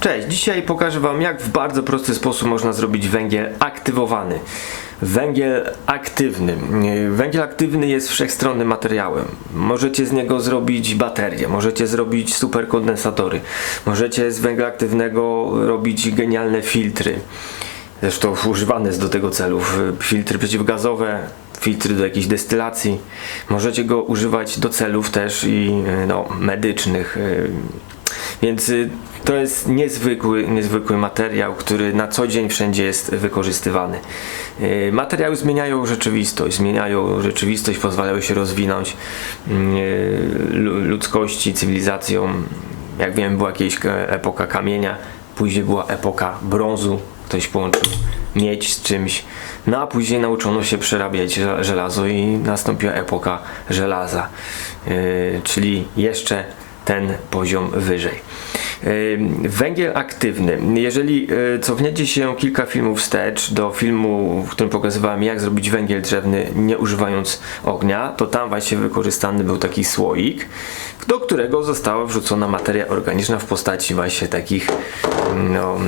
Cześć, dzisiaj pokażę Wam jak w bardzo prosty sposób można zrobić węgiel aktywowany. Węgiel aktywny. Węgiel aktywny jest wszechstronnym materiałem. Możecie z niego zrobić baterie, możecie zrobić superkondensatory, możecie z węgla aktywnego robić genialne filtry. Zresztą używane jest do tego celów. Filtry przeciwgazowe, filtry do jakiejś destylacji. Możecie go używać do celów też i no, medycznych. Więc y, to jest niezwykły, niezwykły materiał, który na co dzień wszędzie jest wykorzystywany. Materiały zmieniają rzeczywistość, zmieniają rzeczywistość, pozwalają się rozwinąć lu- ludzkości, cywilizacjom. Jak wiem, była ke- epoka kamienia, później była epoka brązu, ktoś połączył miedź z czymś. No a później nauczono się przerabiać żel- żelazo i nastąpiła epoka żelaza, Yy, czyli jeszcze ten poziom wyżej. Yy, Węgiel aktywny. Jeżeli yy, cofniecie się kilka filmów wstecz do filmu, w którym pokazywałem jak zrobić węgiel drzewny nie używając ognia, to tam właśnie wykorzystany był taki słoik, do którego została wrzucona materia organiczna w postaci właśnie takich no,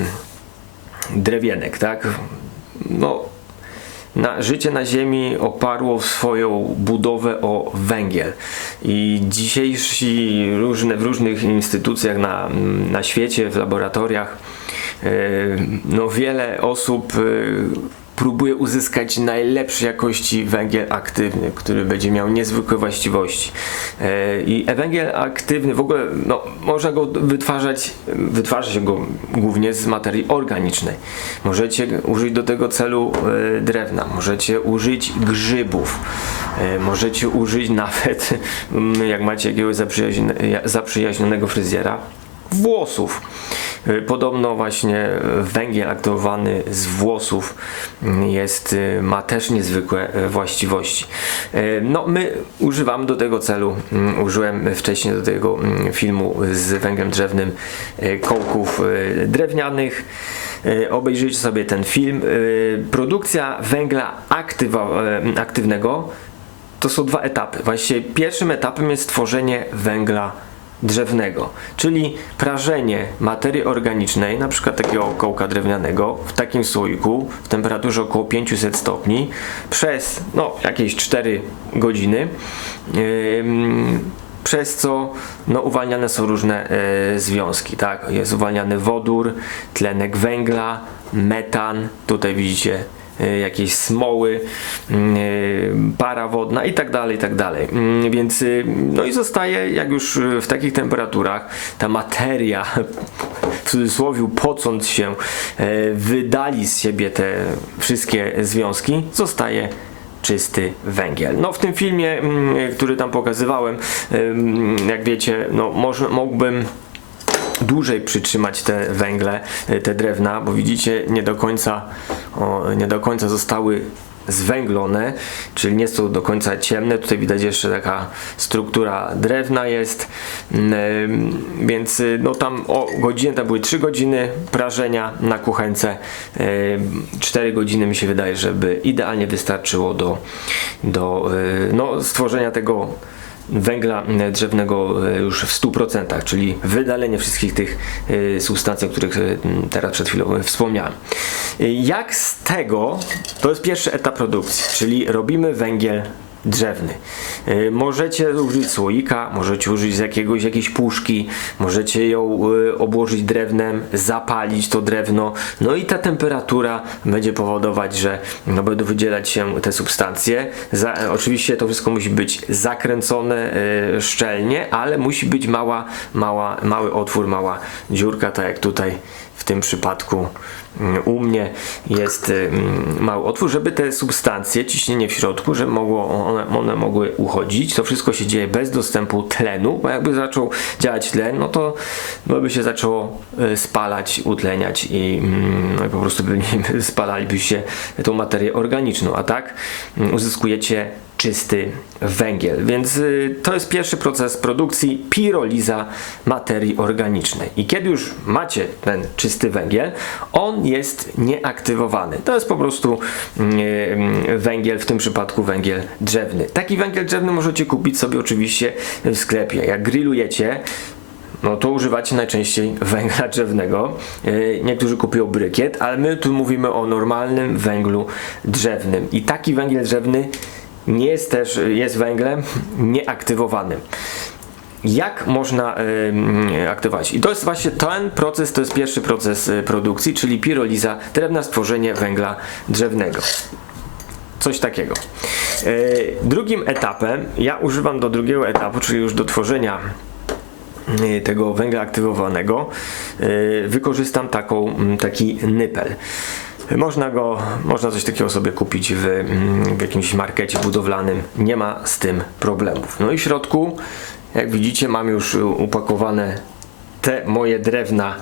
drewienek, tak? No, na, życie na Ziemi oparło swoją budowę o węgiel. I dzisiejsi różne, w różnych instytucjach na, na świecie, w laboratoriach, e, no wiele osób e, próbuje uzyskać najlepszej jakości węgiel aktywny, który będzie miał niezwykłe właściwości. E, I węgiel aktywny w ogóle no, można go wytwarzać, wytwarza się go głównie z materii organicznej. Możecie użyć do tego celu e, drewna, możecie użyć grzybów, e, możecie użyć nawet, jak macie jakiegoś zaprzyjaźnionego fryzjera, włosów. Y, Podobno właśnie węgiel aktywowany z włosów y, jest, y, ma też niezwykłe y, właściwości. No my używamy do tego celu, mm, użyłem wcześniej do tego mm, filmu z węglem drzewnym kołków drewnianych. Obejrzyjcie sobie ten film. Produkcja węgla aktywa, aktywnego to są dwa etapy. Właściwie pierwszym etapem jest tworzenie węgla drzewnego, czyli prażenie materii organicznej, na przykład takiego kołka drewnianego w takim słoiku w temperaturze około 500 stopni przez no, jakieś 4 godziny. Ym, przez co no, uwalniane są różne e, związki. Tak? Jest uwalniany wodór, tlenek węgla, metan, tutaj widzicie e, jakieś smoły, mm, e, para wodna i tak dalej, i tak dalej. Mm, Więc y, no i zostaje, jak już w takich temperaturach ta materia, w cudzysłowie pocąc się, e, wydali z siebie te wszystkie związki, zostaje czysty węgiel. No w tym filmie, mm, który tam pokazywałem, jak wiecie, no może, mógłbym dłużej przytrzymać te węgle, y, te drewna, bo widzicie nie do końca, o, nie do końca zostały zwęglone, czyli nie są do końca ciemne. Tutaj widać jeszcze taka struktura drewna jest, Ym, więc y, no tam o godzinę, tam były 3 godziny prażenia na kuchence, Ym, 4 godziny mi się wydaje, żeby idealnie wystarczyło do, do no, stworzenia tego węgla y, drzewnego y, już w 100%, czyli wydalenie wszystkich tych y, substancji, o których teraz przed chwilą wspomniałem. Jak z tego, to jest pierwszy etap produkcji, czyli robimy węgiel drzewny. Y, Możecie użyć słoika, możecie użyć jakiegoś, jakiejś puszki, możecie ją y, obłożyć drewnem, zapalić to drewno, no i ta temperatura będzie powodować, że no, będą wydzielać się te substancje. Za, oczywiście to wszystko musi być zakręcone y, szczelnie, ale musi być mała, mała, mały otwór, mała dziurka, tak jak tutaj w tym przypadku u mnie jest mm, mały otwór, żeby te substancje, ciśnienie w środku, żeby mogło one, one mogły uchodzić. To wszystko się dzieje bez dostępu tlenu, bo jakby zaczął działać tlen, no to no by się zaczęło y, spalać, utleniać i, mm, no i po prostu by, spalalibyście tą materię organiczną, a tak mm, uzyskujecie czysty węgiel. Więc y, to jest pierwszy proces produkcji piroliza materii organicznej. I kiedy już macie ten czysty węgiel, on jest nieaktywowany. To jest po prostu mm, y, węgiel, w tym przypadku węgiel drzewny. Taki węgiel drzewny możecie kupić sobie oczywiście w sklepie. Jak grillujecie, no to używacie najczęściej węgla drzewnego. Niektórzy kupują brykiet, ale my tu mówimy o normalnym węglu drzewnym. I taki węgiel drzewny nie jest też, jest węglem nieaktywowanym. Jak można yy, aktywować? I to jest właśnie ten proces, to jest pierwszy proces y, produkcji, czyli piroliza, drewna stworzenie węgla drzewnego. Coś takiego. Yy, drugim etapem, ja używam do drugiego etapu, czyli już do tworzenia yy, tego węgla aktywowanego, wykorzystam taką, taki nypel. Można go, można coś takiego sobie kupić w, mm, w jakimś markecie budowlanym, nie ma z tym problemów. No i w środku, jak widzicie, mam już upakowane te moje drewna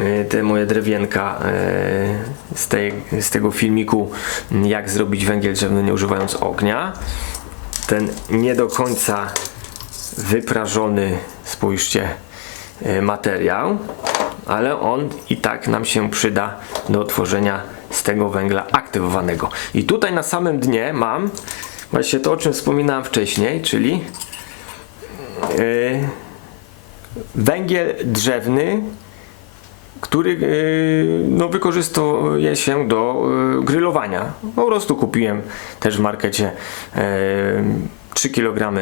e, te moje drewienka e, z, tej, z tego filmiku jak zrobić węgiel drzewny nie używając ognia. Ten nie do końca wyprażony spójrzcie e, materiał ale on i tak nam się przyda do tworzenia z tego węgla aktywowanego i tutaj na samym dnie mam właśnie to o czym wspominałem wcześniej czyli e, węgiel drzewny który yy, no, wykorzystuje się do yy, grillowania. Po prostu kupiłem też w markecie yy, 3 kg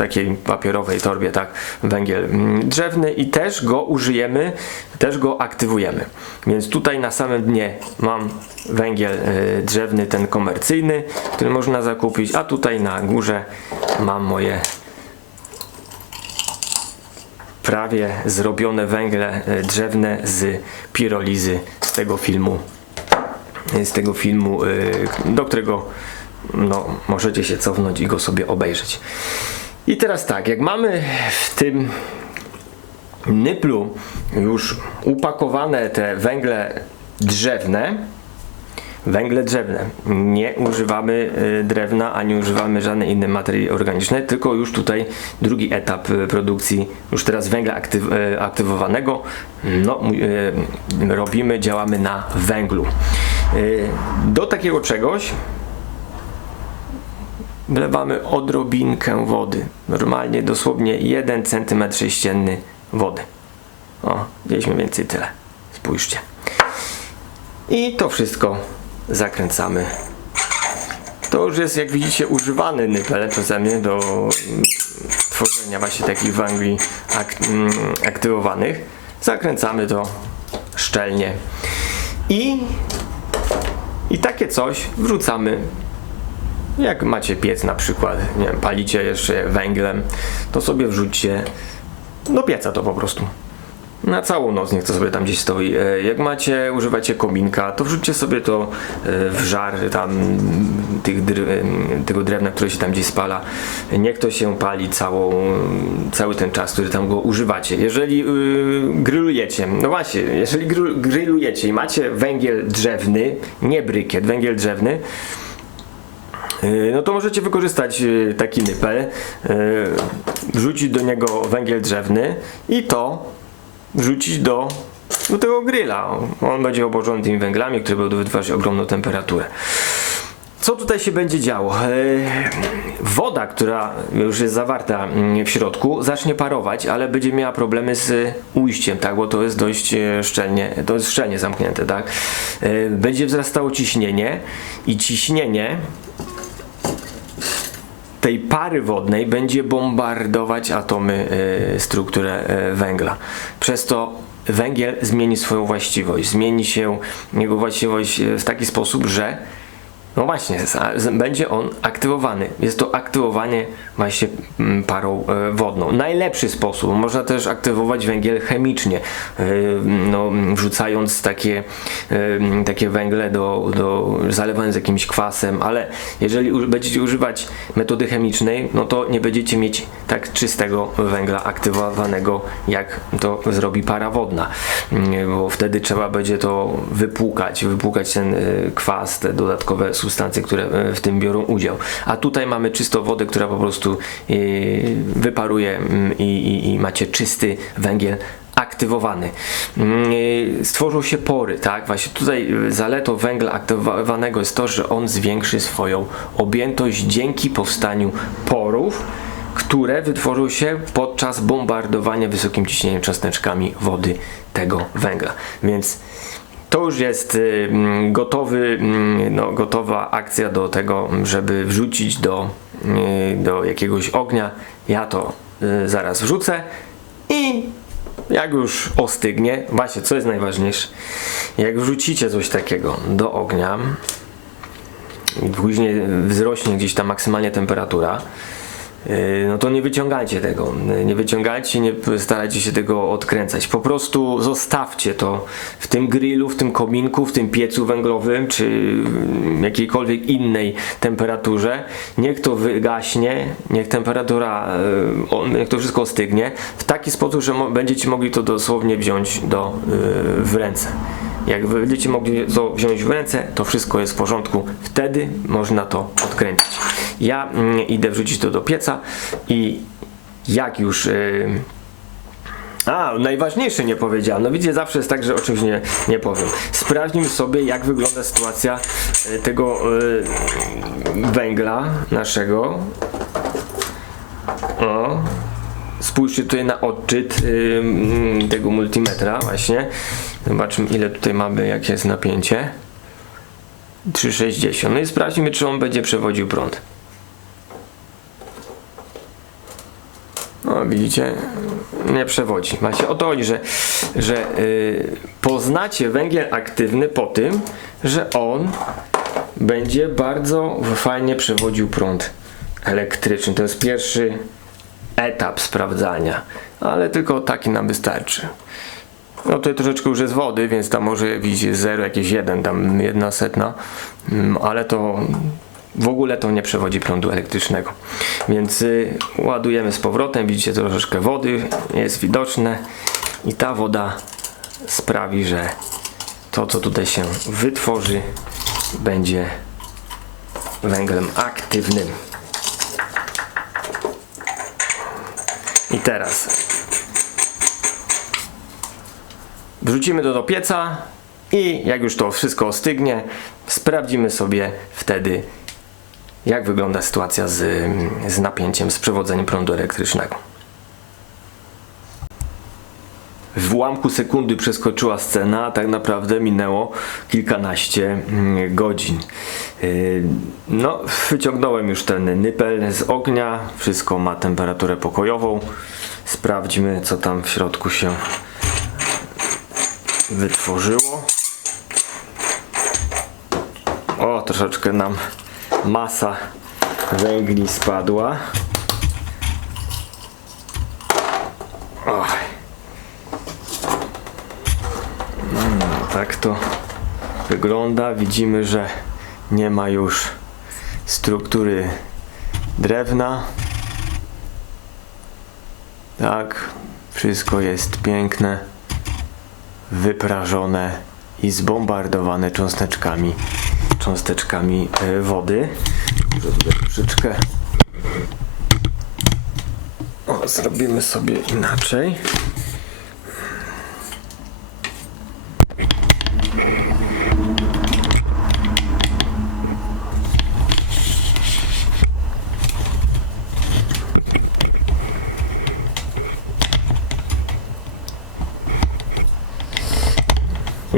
takiej papierowej torbie, tak, węgiel mm, drzewny i też go użyjemy, też go aktywujemy. Więc tutaj na samym dnie mam węgiel yy, drzewny, ten komercyjny, który można zakupić, a tutaj na górze mam moje prawie zrobione węgle e, drzewne z pirolizy z tego filmu e, z tego filmu, e, do którego no, możecie się cofnąć i go sobie obejrzeć. I teraz tak, jak mamy w tym nyplu już upakowane te węgle drzewne, węgle drzewne. Nie używamy y, drewna, ani używamy żadnej innej materii organicznej, tylko już tutaj drugi etap y, produkcji, już teraz węgla aktyw, y, aktywowanego, no, robimy, działamy na węglu. Do takiego czegoś wlewamy odrobinkę wody. Normalnie dosłownie 1 cm sześcienny wody. O, mniej więcej tyle. Spójrzcie. I to wszystko zakręcamy. To już jest, jak widzicie, używany nypel mnie do mm, tworzenia właśnie takich węgli ak mm, aktywowanych. Zakręcamy to szczelnie. I, I takie coś wrzucamy. Jak macie piec na przykład, nie wiem, palicie jeszcze węglem, to sobie wrzućcie do pieca to po prostu. Na całą noc niech to sobie tam gdzieś stoi. E, Jak macie, używacie kominka, to wrzućcie sobie to e, w żar tam tych, e, tego drewna, które się tam gdzieś spala. Niech to się pali całą, cały ten czas, który tam go używacie. Jeżeli yy, grillujecie, no właśnie, jeżeli gr- grillujecie i macie węgiel drzewny, nie brykiet, węgiel drzewny, no to możecie wykorzystać yy, taki nypel, yy, wrzucić do niego węgiel drzewny i to wrzucić do, do tego grilla. On będzie obłożony tymi węglami, które będą wytwarzać ogromną temperaturę. Co tutaj się będzie działo? Woda, która już jest zawarta mm, w środku, zacznie parować, ale będzie miała problemy z ujściem, tak? Bo to jest dość e, szczelnie, to jest szczelnie zamknięte, tak? Będzie wzrastało ciśnienie i ciśnienie tej pary wodnej będzie bombardować atomy e, strukturę e, węgla. Przez to węgiel zmieni swoją właściwość. Zmieni się jego właściwość e, w taki sposób, że no właśnie, będzie on aktywowany. Jest to aktywowanie właśnie mm, parą e, wodną. Najlepszy sposób. Można też aktywować węgiel chemicznie, e, no, wrzucając takie, e, takie węgle do, do zalewając jakimś kwasem, ale jeżeli będziecie używać metody chemicznej, no to nie będziecie mieć tak czystego węgla aktywowanego, jak to zrobi para wodna, Mm, bo wtedy trzeba będzie to wypłukać, wypłukać ten kwas, te dodatkowe substancje, które e, w tym biorą udział. A tutaj mamy czystą wodę, która po prostu e, wyparuje mm, i, i, i macie czysty węgiel aktywowany. Mm, e, Stworzą się pory, tak? Właśnie tutaj zaletą węgla aktywowanego jest to, że on zwiększy swoją objętość dzięki powstaniu porów, które wytworzą się podczas bombardowania wysokim ciśnieniem cząsteczkami wody tego węgla. Więc to już jest y, mm, gotowy, mm, no, gotowa akcja do tego, żeby wrzucić do, y, do jakiegoś ognia. Ja to y, zaraz wrzucę i jak już ostygnie, właśnie co jest najważniejsze, jak wrzucicie coś takiego do ognia później wzrośnie gdzieś tam maksymalnie temperatura, no to nie wyciągajcie tego, yy, nie wyciągajcie, nie starajcie się tego odkręcać. Po prostu zostawcie to w tym grillu, w tym kominku, w tym piecu węglowym, czy yy, jakiejkolwiek innej temperaturze. Niech to wygaśnie, niech temperatura, yy, niech to wszystko ostygnie w taki sposób, że będziecie mogli to dosłownie wziąć do, yy, w ręce. Jak będziecie mogli to wziąć w ręce, to wszystko jest w porządku. Wtedy można to odkręcić. Ja mm, idę wrzucić to do pieca i jak już. Yy, a, najważniejsze nie powiedziałem. No widzicie, zawsze jest tak, że o czymś nie, nie powiem. Sprawdźmy sobie, jak wygląda sytuacja y, tego y, węgla naszego. O. Spójrzcie tutaj na odczyt y, mm, tego multimetra właśnie. Zobaczmy ile tutaj mamy, jakie jest napięcie. 360. No i sprawdźmy, czy on będzie przewodził prąd. No widzicie, nie przewodzi. Właśnie o to chodzi, że, że y, poznacie węgiel aktywny po tym, że on będzie bardzo fajnie przewodził prąd elektryczny. To jest pierwszy etap sprawdzania, ale tylko taki nam wystarczy. No tutaj troszeczkę już jest wody, więc tam może widzieć 0, jakieś 1, tam jedna setna, Mm, ale to w ogóle to nie przewodzi prądu elektrycznego. Więc y, ładujemy z powrotem, widzicie troszeczkę wody, jest widoczne i ta woda sprawi, że to co tutaj się wytworzy będzie węglem aktywnym. I teraz wrzucimy to do pieca i jak już to wszystko ostygnie, sprawdzimy sobie wtedy, jak wygląda sytuacja z, z napięciem, z przewodzeniem prądu elektrycznego. W ułamku sekundy przeskoczyła scena, a tak naprawdę minęło kilkanaście mm, godzin. Yy, No, wyciągnąłem już ten nypel z ognia, wszystko ma temperaturę pokojową. Sprawdźmy, co tam w środku się wytworzyło. O, troszeczkę nam masa węgli spadła. Oj. No, tak to wygląda. Widzimy, że nie ma już struktury drewna. Tak, wszystko jest piękne wyprażone i zbombardowane cząsteczkami, cząsteczkami e, wody. Może tutaj troszeczkę o, zrobimy sobie inaczej.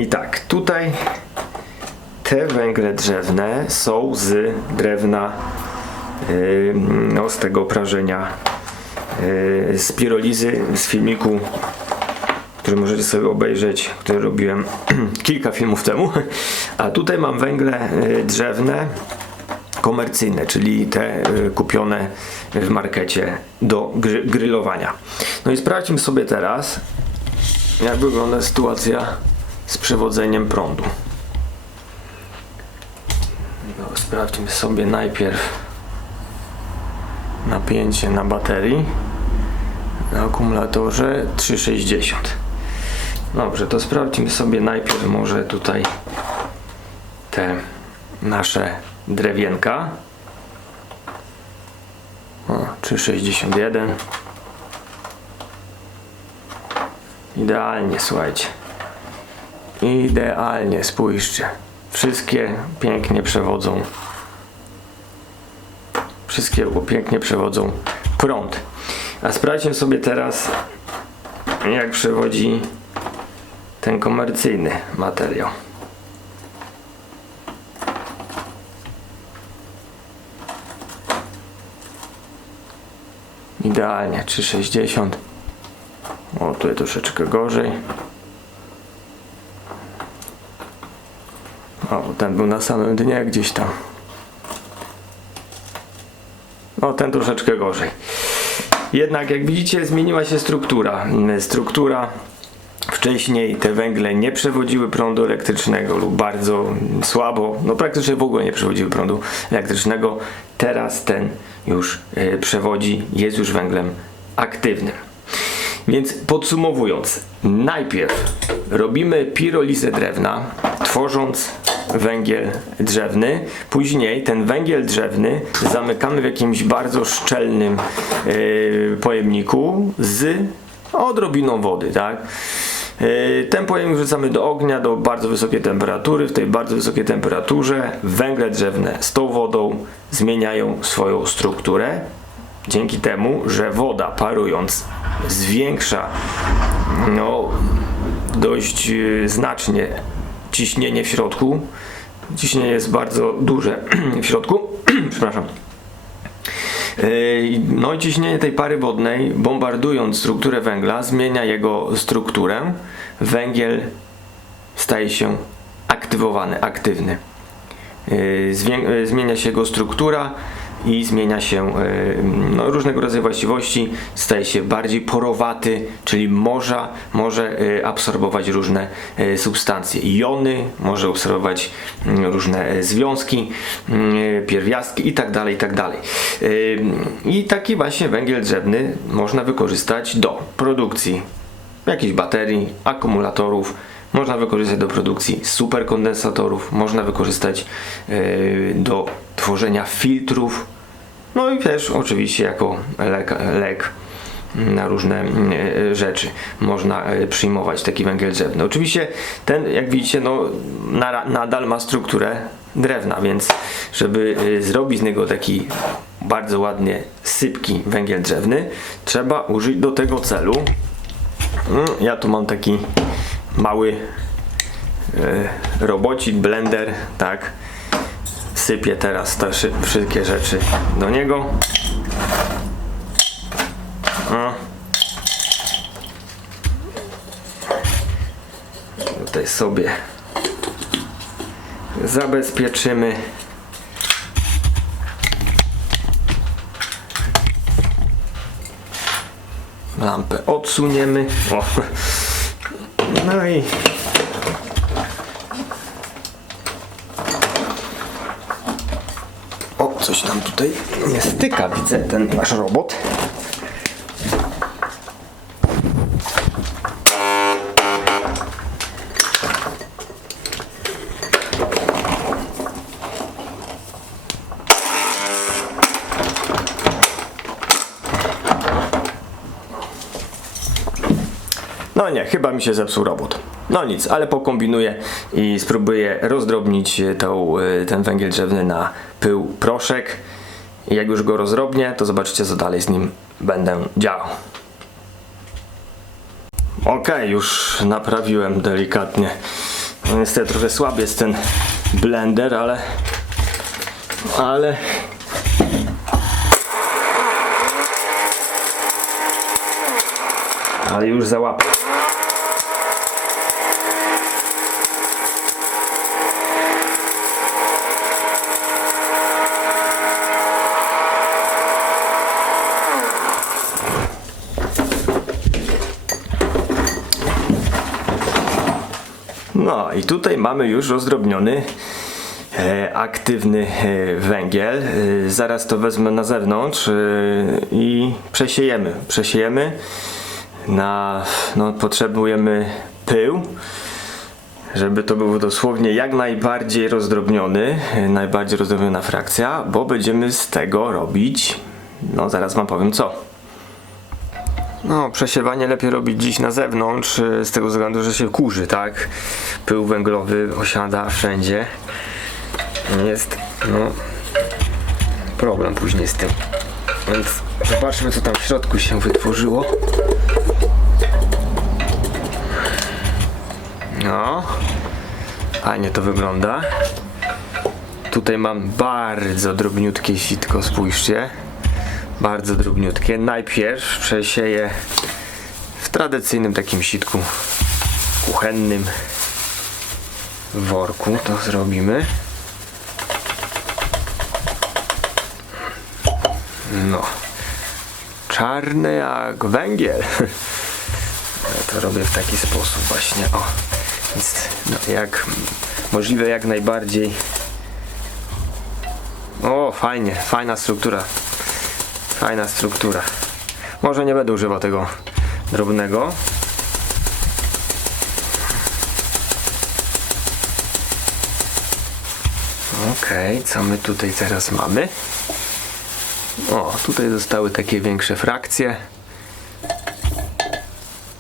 I tak, tutaj te węgle drzewne są z drewna, yy, no, z tego prażenia yy, z pirolizy, z filmiku, który możecie sobie obejrzeć, który robiłem kilka filmów temu. A tutaj mam węgle yy, drzewne komercyjne, czyli te y, kupione w markecie do grillowania. No i sprawdźmy sobie teraz, jak wygląda sytuacja z przewodzeniem prądu. No, sprawdźmy sobie najpierw napięcie na baterii na akumulatorze 360. Dobrze, to sprawdźmy sobie najpierw może tutaj te nasze drewienka. O, 361. Idealnie, słuchajcie. Idealnie, spójrzcie. Wszystkie pięknie przewodzą. Wszystkie pięknie przewodzą prąd. A sprawdźmy sobie teraz, jak przewodzi ten komercyjny materiał. Idealnie, 3,60. O, tutaj troszeczkę gorzej. O, bo ten był na samym dnie gdzieś tam. No, ten troszeczkę gorzej. Jednak, jak widzicie, zmieniła się struktura. Struktura Wcześniej te węgle nie przewodziły prądu elektrycznego lub bardzo słabo, no praktycznie w ogóle nie przewodziły prądu elektrycznego. Teraz ten już e, przewodzi, jest już węglem aktywnym. Więc podsumowując, najpierw robimy pirolizę drewna, tworząc węgiel drzewny. Później ten węgiel drzewny zamykamy w jakimś bardzo szczelnym e, pojemniku z odrobiną wody, tak? Yy, Ten pojemnik wrzucamy do ognia do bardzo wysokiej temperatury. W tej bardzo wysokiej temperaturze węgle drzewne z tą wodą zmieniają swoją strukturę. Dzięki temu, że woda parując zwiększa no, dość yy, znacznie ciśnienie w środku. Ciśnienie jest bardzo duże w środku. Przepraszam. Yy, No i ciśnienie tej pary wodnej, bombardując strukturę węgla, zmienia jego strukturę. Węgiel staje się aktywowany, aktywny. Yy, yy, Zmienia się jego struktura i zmienia się yy, no, różnego rodzaju właściwości. Staje się bardziej porowaty, czyli może, może yy, absorbować różne yy, substancje. Jony, może absorbować yy, różne związki, yy, pierwiastki itd. itd. Yy, I taki właśnie węgiel drzewny można wykorzystać do produkcji jakichś baterii, akumulatorów. Można wykorzystać do produkcji superkondensatorów, można wykorzystać do tworzenia filtrów, no i też oczywiście jako lek, lek na różne yy, rzeczy można yy, przyjmować taki węgiel drzewny. Oczywiście ten, jak widzicie, no, nara- nadal ma strukturę drewna, więc żeby yy, zrobić z niego taki bardzo ładnie sypki węgiel drzewny, trzeba użyć do tego celu Mm, Ja tu mam taki mały e, robocik, blender, tak. Sypię teraz te szy- wszystkie rzeczy do niego. Tutaj sobie zabezpieczymy. Lampę odsuniemy. O. No i O, coś nam tutaj nie styka, widzę ten nasz robot. No nie, chyba mi się zepsuł robot. No nic, ale pokombinuję i spróbuję rozdrobnić tą, e, ten węgiel drzewny na pył, proszek. Jak już go rozrobnię, to zobaczycie co dalej z nim będę działał. Okej, już naprawiłem delikatnie. No niestety trochę słaby jest ten blender, ale... Ale... Ale już załapał. No i tutaj mamy już rozdrobniony e, aktywny e, węgiel. E, zaraz to wezmę na zewnątrz e, i przesiejemy. Przesiejemy na, no, potrzebujemy pył, żeby to był dosłownie jak najbardziej rozdrobniony, e, najbardziej rozdrobniona frakcja, bo będziemy z tego robić, no zaraz wam powiem co. No, przesiewanie lepiej robić dziś na zewnątrz, y, z tego względu, że się kurzy, tak? Pył węglowy osiada wszędzie. Jest, no, problem później z tym. Więc Zobaczmy co tam w środku się wytworzyło. No, fajnie to wygląda. Tutaj mam bardzo drobniutkie sitko, spójrzcie. Bardzo drobniutkie. Najpierw przesieję w tradycyjnym takim sitku kuchennym worku. To zrobimy. No. Czarny jak węgiel. Ja to robię w taki sposób właśnie. O. Więc no, jak możliwe jak najbardziej. O, fajnie, fajna struktura. Fajna struktura. Może nie będę używał tego drobnego. Okej, co my tutaj teraz mamy? O, tutaj zostały takie większe frakcje.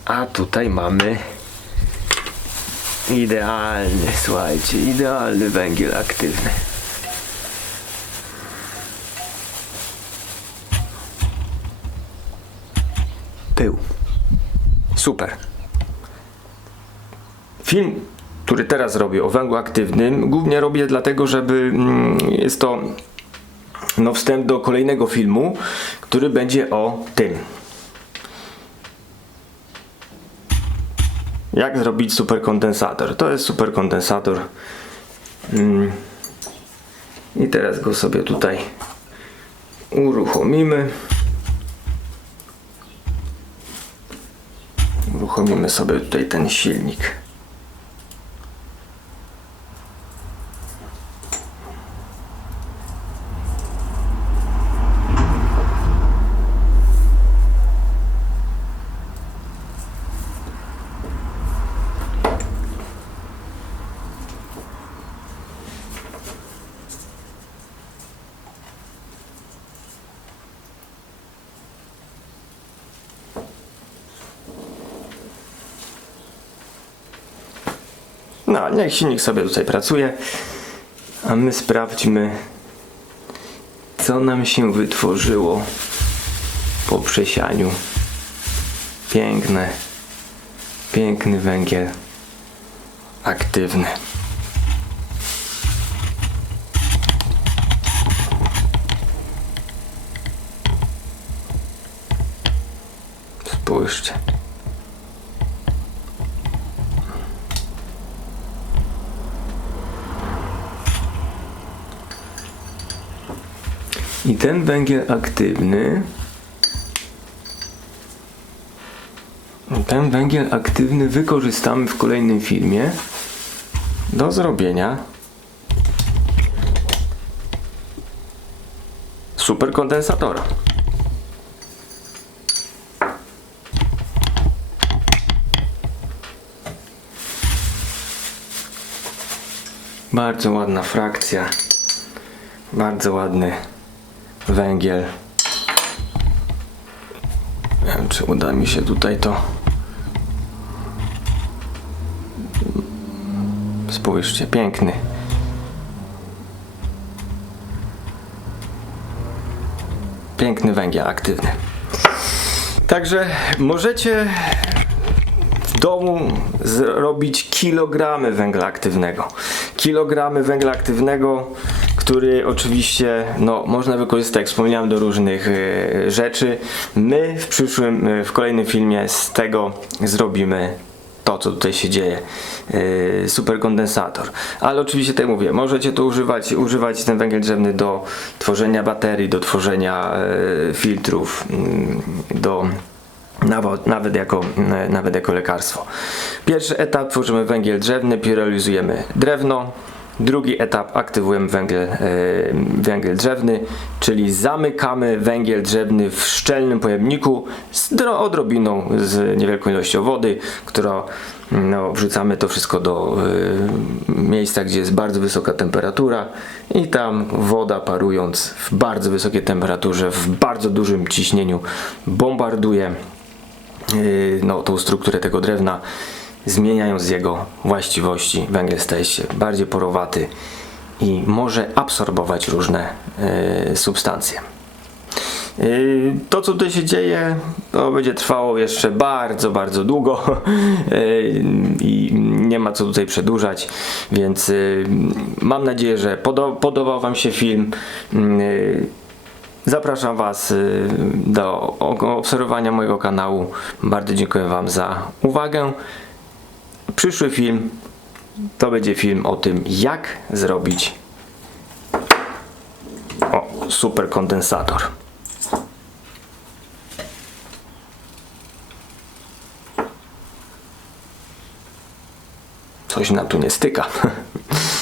A tutaj mamy idealny, słuchajcie, idealny węgiel aktywny. Pył. Super. Film, który teraz robię o węglu aktywnym, głównie robię dlatego, żeby mm, jest to no, wstęp do kolejnego filmu, który będzie o tym. Jak zrobić superkondensator? To jest superkondensator. Mm. I teraz go sobie tutaj uruchomimy. Uruchomimy sobie tutaj ten silnik. No, niech silnik sobie tutaj pracuje, a my sprawdźmy, co nam się wytworzyło po przesianiu. Piękne, piękny węgiel aktywny. Spójrzcie. I ten węgiel aktywny. Ten węgiel aktywny wykorzystamy w kolejnym filmie do zrobienia superkondensatora. Bardzo ładna frakcja. Bardzo ładny węgiel. Nie wiem, czy uda mi się tutaj to. Spójrzcie, piękny. Piękny węgiel aktywny. Także możecie w domu zrobić kilogramy węgla aktywnego. Kilogramy węgla aktywnego, który oczywiście no, można wykorzystać, jak wspomniałem, do różnych e, rzeczy. My w przyszłym, e, w kolejnym filmie z tego zrobimy to, co tutaj się dzieje. Yy, superkondensator. Ale oczywiście tak mówię, możecie tu używać, używać ten węgiel drzewny do tworzenia baterii, do tworzenia filtrów, yy, do nawet, nawet, jako, nawet jako lekarstwo. Pierwszy etap tworzymy węgiel drzewny, pirolizujemy drewno. Drugi etap aktywujemy węgiel, yy, węgiel drzewny, czyli zamykamy węgiel drzewny w szczelnym pojemniku z dro- odrobiną, z niewielką ilością wody, którą no, wrzucamy to wszystko do y, miejsca, gdzie jest bardzo wysoka temperatura i tam woda parując w bardzo wysokiej temperaturze, w bardzo dużym ciśnieniu bombarduje y, no, tą strukturę tego drewna, zmieniając jego właściwości. Węgiel staje się bardziej porowaty i może absorbować różne y, substancje. Yy, To, co tutaj się dzieje, to będzie trwało jeszcze bardzo, bardzo długo Yy, i nie ma co tutaj przedłużać, więc mam nadzieję, że podo- podobał Wam się film. Yy, Zapraszam Was do obserwowania mojego kanału. Bardzo dziękuję Wam za uwagę. Przyszły film to będzie film o tym, jak zrobić o, super kondensator. Coś nam tu nie styka.